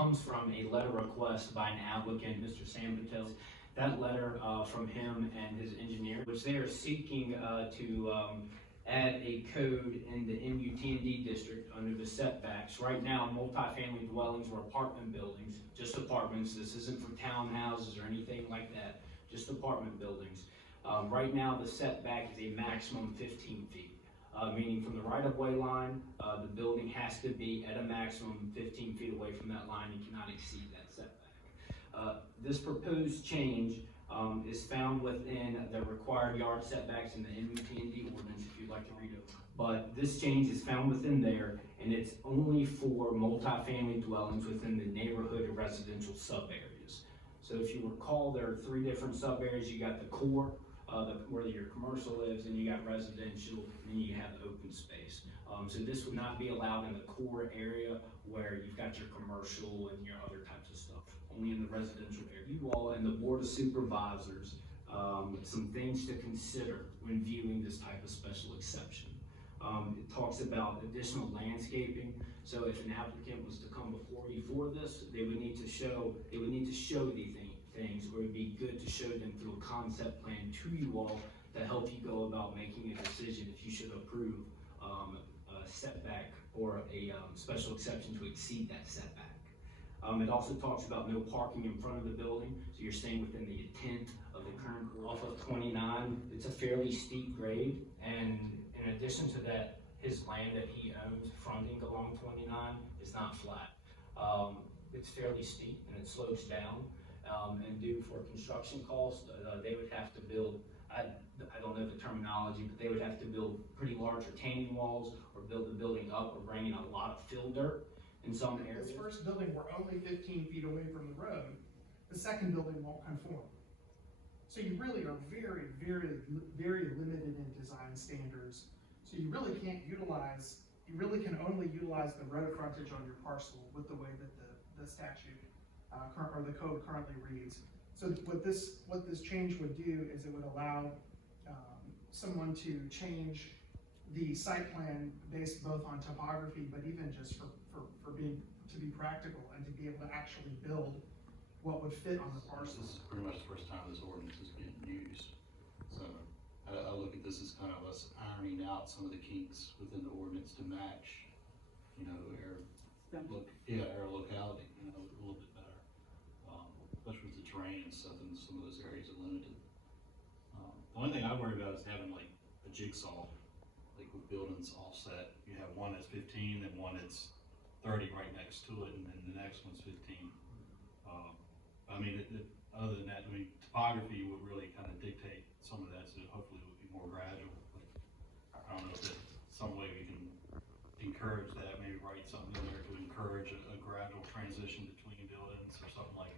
comes from a letter request by an applicant, Mr. Sam Patel. That letter from him and his engineer, which they are seeking to add a code in the MUT&D district under the setbacks. Right now, multifamily dwellings or apartment buildings, just apartments, this isn't for townhouses or anything like that, just apartment buildings. Right now, the setback is a maximum 15 feet. Meaning from the right-of-way line, the building has to be at a maximum 15 feet away from that line and cannot exceed that setback. This proposed change is found within the required yard setbacks in the MUT&D ordinance, if you'd like to read it. But this change is found within there, and it's only for multifamily dwellings within the neighborhood or residential sub-areas. So if you recall, there are three different sub-areas. You got the core, where your commercial lives, and you got residential, and then you have open space. So this would not be allowed in the core area where you've got your commercial and your other types of stuff, only in the residential area. You all and the Board of Supervisors, some things to consider when viewing this type of special exception. It talks about additional landscaping. So if an applicant was to come before you for this, they would need to show these things, or it would be good to show them through a concept plan to you all to help you go about making a decision if you should approve a setback or a special exception to exceed that setback. It also talks about no parking in front of the building, so you're staying within the intent of the current off of 29. It's a fairly steep grade, and in addition to that, his land that he owns fronting along 29 is not flat. It's fairly steep and it slopes down. And due for construction costs, they would have to build, I don't know the terminology, but they would have to build pretty large retaining walls or build the building up or bring in a lot of fill dirt in some areas. This first building, we're only 15 feet away from the road. The second building won't conform. So you really are very, very, very limited in design standards. So you really can't utilize, you really can only utilize the road frontage on your parcel with the way that the statute or the code currently reads. So what this change would do is it would allow someone to change the site plan based both on topography, but even just to be practical and to be able to actually build what would fit on the parcel. This is pretty much the first time this ordinance is being used. So I look at this as kind of us ironing out some of the kinks within the ordinance to match, you know, our locality, you know, a little bit better. Especially with the terrain and stuff, and some of those areas are limited. The only thing I worry about is having like a jigsaw, like with buildings offset. You have one that's 15 and one that's 30 right next to it, and then the next one's 15. I mean, other than that, I mean, topography would really kind of dictate some of that, so hopefully it would be more gradual. But I don't know if there's some way we can encourage that, maybe write something in there to encourage a gradual transition between buildings or something like